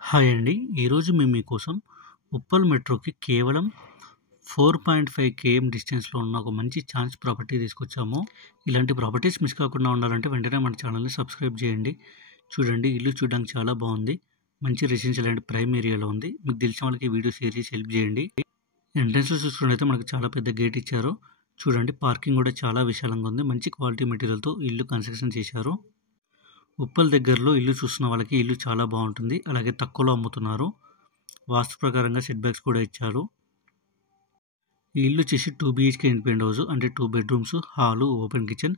Hi అండి. ఈరోజు మేము మీకోసం ఉప్పల్ మెట్రోకి కేవలం 4.5 కేఎం డిస్టెన్స్‌లో ఉన్న ఒక మంచి ఛాన్స్ ప్రాపర్టీ తీసుకొచ్చాము. ఇలాంటి ప్రాపర్టీస్ మిస్ కాకుండా ఉండాలంటే వెంటనే మన ఛానల్‌ని సబ్స్క్రైబ్ చేయండి. చూడండి, ఇల్లు చూడడానికి చాలా బాగుంది. మంచి రెసిడెన్షియల్ అండ్ ప్రైమ్ ఏరియాలో ఉంది. మీకు తెలిసిన వాళ్ళకి ఈ వీడియో షేర్ చేసి హెల్ప్ చేయండి. ఎంట్రన్స్‌లో చూసుకున్నట్లయితే మనకు చాలా పెద్ద గేట్ ఇచ్చారు. చూడండి, పార్కింగ్ కూడా చాలా విశాలంగా ఉంది. మంచి క్వాలిటీ మెటీరియల్‌తో ఇల్లు కన్స్ట్రక్షన్ చేశారు. ఉప్పల్ దగ్గరలో ఇల్లు చూస్తున్న వాళ్ళకి ఇల్లు చాలా బాగుంటుంది. అలాగే తక్కువలో అమ్ముతున్నారు. వాస్తు ప్రకారంగా సెట్ బ్యాక్స్ కూడా ఇచ్చారు. ఈ ఇల్లు వచ్చేసి 2 BHK ఇండిపెండెంట్ హౌస్, అంటే 2 బెడ్రూమ్స్, హాలు, ఓపెన్ కిచెన్,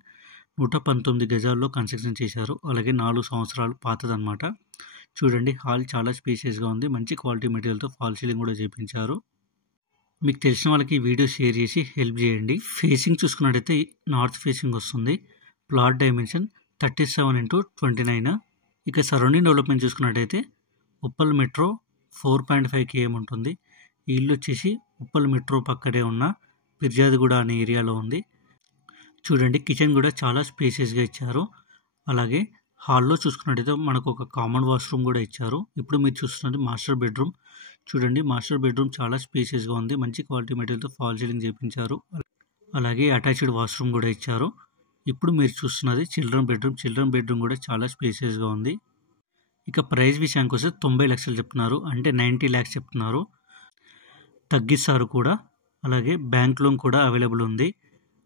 119 గజాల్లో కన్స్ట్రక్షన్ చేశారు. అలాగే 4 సంవత్సరాలు పాతదన్నమాట. చూడండి, హాల్ చాలా స్పేషియస్గా ఉంది. మంచి క్వాలిటీ మెటీరియల్తో ఫాల్ సీలింగ్ కూడా చేయించారు. మీకు తెలిసిన వాళ్ళకి ఈ వీడియో షేర్ చేసి హెల్ప్ చేయండి. ఫేసింగ్ చూసుకున్నట్టయితే నార్త్ ఫేసింగ్ వస్తుంది. Plot dimension 37x29. ఇక సరౌండింగ్ డెవలప్మెంట్ చూసుకున్నట్టయితే ఉప్పల్ మెట్రో 4.5 KM ఉంటుంది. ఈ ఇల్లు వచ్చేసి ఉప్పల్ మెట్రో పక్కనే ఉన్న పిర్జాదిగూడ అనే ఏరియాలో ఉంది. చూడండి, కిచెన్ కూడా చాలా స్పేసియస్గా ఇచ్చారు. అలాగే హాల్లో చూసుకున్నట్టయితే మనకు ఒక కామన్ వాష్రూమ్ కూడా ఇచ్చారు. ఇప్పుడు మీరు చూస్తున్నది మాస్టర్ బెడ్రూమ్. చూడండి, మాస్టర్ బెడ్రూమ్ చాలా స్పేసియస్గా ఉంది. మంచి క్వాలిటీ మెటీరియల్తో ఫాల్ సీలింగ్ చేయించారు. అలాగే అటాచ్డ్ వాష్రూమ్ కూడా ఇచ్చారు. ఇప్పుడు మీరు చూస్తున్నది చిల్డ్రన్ బెడ్రూమ్. చిల్డ్రన్ బెడ్రూమ్ కూడా చాలా స్పేసియస్గా ఉంది. ఇక ప్రైస్ విషయానికి వస్తే 90 లక్షలు చెప్తున్నారు, అంటే 90 lakhs చెప్తున్నారు. తగ్గిస్తారు కూడా. అలాగే బ్యాంక్ లోన్ కూడా అవైలబుల్ ఉంది.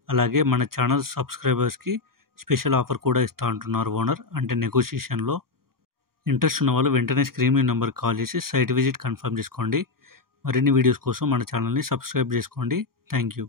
అలాగే మన ఛానల్ సబ్స్క్రైబర్స్కి స్పెషల్ ఆఫర్ కూడా ఇస్తా అంటున్నారు ఓనర్, అంటే నెగోషియేషన్లో. ఇంట్రెస్ట్ ఉన్న వాళ్ళు వెంటనే స్క్రీన్ మీద నెంబర్ కాల్ చేసి సైట్ విజిట్ కన్ఫర్మ్ చేసుకోండి. మరిన్ని వీడియోస్ కోసం మన ఛానల్ని సబ్స్క్రైబ్ చేసుకోండి. Thank you.